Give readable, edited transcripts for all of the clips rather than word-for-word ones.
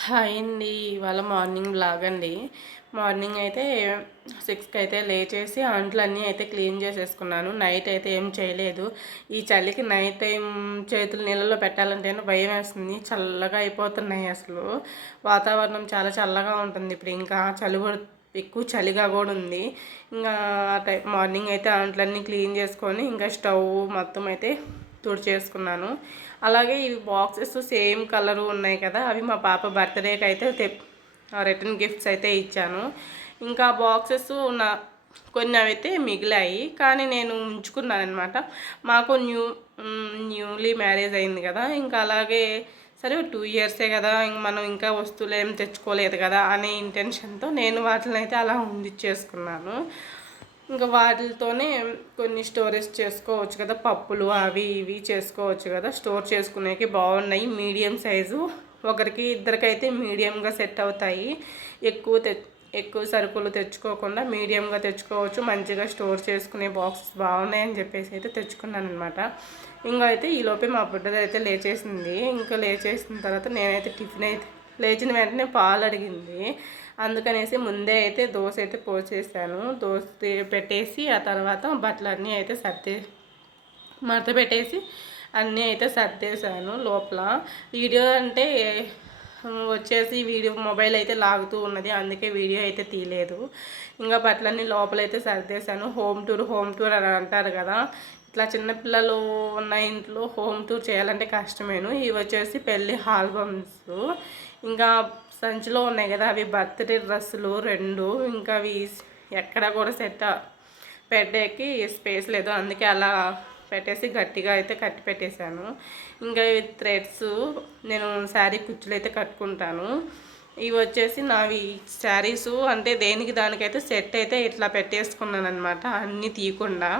Hi అండి. ఇవాళ morning blog అండి. మార్నింగ్ అయితే 6కి అయితే లేచేసి అంట్లన్నీ అయితే క్లీన్ చేసేసుకున్నాను. నైట్ అయితే ఏం చేయలేదు. ఈ చలికి నైట్ టైం చేతులు నీళ్ళలో పెట్టాలంటేనే భయం వేస్తుంది. చల్లగా అయిపోతున్నాయి అసలు. వాతావరణం చాలా చల్లగా ఉంటుంది. ఇప్పుడు ఇంకా చలి కూడా ఎక్కువ చలిగా కూడా ఉంది. ఇంకా మార్నింగ్ అయితే అంట్లన్నీ క్లీన్ చేసుకొని ఇంకా స్టవ్ మొత్తం అయితే తుడిచేసుకున్నాను. అలాగే ఇవి బాక్సెస్ సేమ్ కలరు ఉన్నాయి కదా, అవి మా పాప బర్త్డేకి అయితే రిటర్న్ గిఫ్ట్స్ అయితే ఇచ్చాను. ఇంకా బాక్సెస్ నా కొన్ని అయితే మిగిలాయి, కానీ నేను ఉంచుకున్నాను అనమాట. మాకు న్యూలీ మ్యారేజ్ అయింది కదా, ఇంకా అలాగే సరే 2 ఇయర్సే కదా, మనం ఇంకా వస్తువులు ఏం తెచ్చుకోలేదు కదా అనే ఇంటెన్షన్తో నేను వాటిని అయితే అలా ఉండిచ్చేసుకున్నాను. ఇంకా వాటితోనే కొన్ని స్టోరేజ్ చేసుకోవచ్చు కదా, పప్పులు అవి ఇవి చేసుకోవచ్చు కదా, స్టోర్ చేసుకునేకి బాగున్నాయి. మీడియం సైజు ఒకరికి ఇద్దరికైతే మీడియంగా సెట్ అవుతాయి. ఎక్కువ సరుకులు తెచ్చుకోకుండా మీడియంగా తెచ్చుకోవచ్చు. మంచిగా స్టోర్ చేసుకునే బాక్సెస్ బాగున్నాయని చెప్పేసి అయితే తెచ్చుకున్నాను అనమాట. ఇంకా అయితే ఈలోపే మా బుడ్డది అయితే లేచేసింది. ఇంకా లేచేసిన తర్వాత నేనైతే టిఫిన్ అయితే లేచిన వెంటనే పాలు అడిగింది. అందుకనేసి ముందే అయితే దోశ అయితే పోసేసాను. దోశ పెట్టేసి ఆ తర్వాత బట్టలన్నీ అయితే మడత పెట్టేసి అన్నీ అయితే సర్దేశాను లోపల. వీడియో అంటే వచ్చేసి మొబైల్ అయితే లాగుతూ ఉన్నది, అందుకే వీడియో అయితే తీయలేదు. ఇంకా బట్టలన్నీ లోపలైతే సర్దేశాను. హోమ్ టూర్ అని అంటారు కదా, ఇట్లా చిన్నపిల్లలు ఉన్న ఇంట్లో హోమ్ టూర్ చేయాలంటే కష్టమేను. ఇవి వచ్చేసి పెళ్ళి ఆల్బమ్స్. ఇంకా సంచిలో ఉన్నాయి కదా, అవి బర్త్డే డ్రెస్సులు 2. ఇంకా అవి ఎక్కడ కూడా పెట్టేకి స్పేస్ లేదు, అందుకే అలా పెట్టేసి గట్టిగా అయితే కట్టి పెట్టేశాను. ఇంకా ఇవి థ్రెడ్స్, నేను శారీ కుచ్చులు అయితే కట్టుకుంటాను. ఇవి వచ్చేసి నావి శారీసు, అంటే దేనికి దానికైతే సెట్ అయితే ఇట్లా పెట్టేసుకున్నాను అనమాట, అన్నీ తీయకుండా.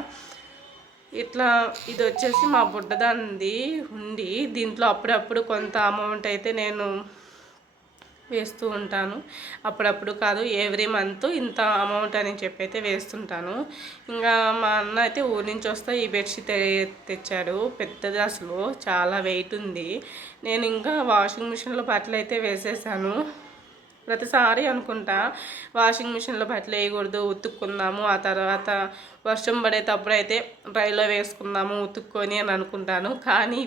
ఇట్లా ఇది వచ్చేసి మా బుడ్డదానిది ఉంది. దీంట్లో అప్పుడప్పుడు కొంత అమౌంట్ అయితే నేను వేస్తూ ఉంటాను. అప్పుడప్పుడు కాదు, ఎవ్రీ మంత్ ఇంత అమౌంట్ అని చెప్పి అయితే వేస్తుంటాను. ఇంకా మా అన్న అయితే ఊరి నుంచి వస్తే ఈ బెడ్షీట్ తెచ్చాడు. పెద్దది అసలు, చాలా వెయిట్ ఉంది. నేను ఇంకా వాషింగ్ మిషన్లో బట్టలు అయితే వేసేసాను. ప్రతిసారి అనుకుంటా వాషింగ్ మిషన్లో బట్టలు వేయకూడదు, ఉతుక్కుందాము, ఆ తర్వాత వర్షం పడేటప్పుడు అయితే డ్రైలో వేసుకుందాము ఉతుక్కొని అని అనుకుంటాను. కానీ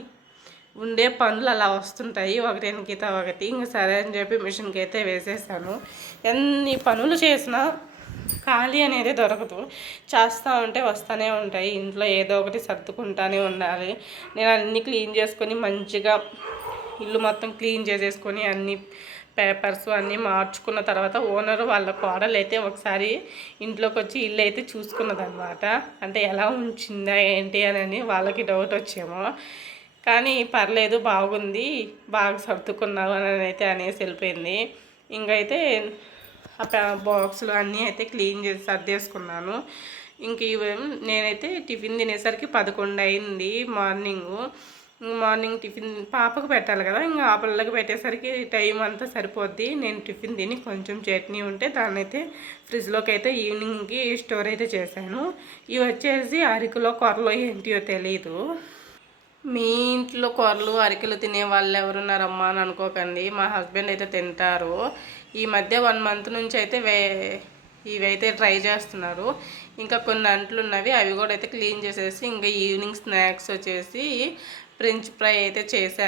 ఉండే పనులు అలా వస్తుంటాయి, ఒకటి వెనకిత ఒకటి. ఇంకా సరే అని చెప్పి మిషన్కి అయితే వేసేసాను. ఎన్ని పనులు చేసినా ఖాళీ అనేది దొరకదు. చేస్తూ ఉంటే వస్తూనే ఉంటాయి. ఇంట్లో ఏదో ఒకటి సర్దుకుంటూనే ఉండాలి. నేను అన్నీ క్లీన్ చేసుకొని మంచిగా ఇల్లు మొత్తం క్లీన్ చేసేసుకొని అన్ని పేపర్స్ అన్నీ మార్చుకున్న తర్వాత ఓనర్ వాళ్ళ కోడలు అయితే ఒకసారి ఇంట్లోకి వచ్చి ఇల్లు అయితే చూసుకున్నదనమాట. అంటే ఎలా ఉంచిందా ఏంటి అని వాళ్ళకి డౌట్ వచ్చేమో, కానీ పర్లేదు బాగుంది, బాగా సర్దుకున్నావు అని అయితే అనేసి వెళ్ళిపోయింది. ఇంకైతే ఆ బాక్సులు అన్నీ అయితే క్లీన్ చేసి సర్దేసుకున్నాను. ఇంక నేనైతే టిఫిన్ తినేసరికి 11 అయింది మార్నింగ్ టిఫిన్ పాపకు పెట్టాలి కదా, ఇంకా ఆ పిల్లకి పెట్టేసరికి టైం అంతా సరిపోద్ది. నేను టిఫిన్ తిని కొంచెం చట్నీ ఉంటే దాన్ని అయితే ఫ్రిడ్జ్లోకి అయితే ఈవినింగ్కి స్టోర్ అయితే చేశాను. ఇవి వచ్చేసి అరికలో కొరలో ఏంటియో తెలీదు. మీ ఇంట్లో కూరలు అరికెలు తినే వాళ్ళు ఎవరున్నారమ్మా అని అనుకోకండి. మా హస్బెండ్ అయితే తింటారు. ఈ మధ్య 1 మంత్ నుంచి అయితే ఇవైతే ట్రై చేస్తున్నారు. ఇంకా కొన్ని అంట్లు ఉన్నవి, అవి కూడా అయితే క్లీన్ చేసేసి ఇంకా ఈవినింగ్ స్నాక్స్ వచ్చేసి ఫ్రెంచ్ ఫ్రై అయితే చేశాను.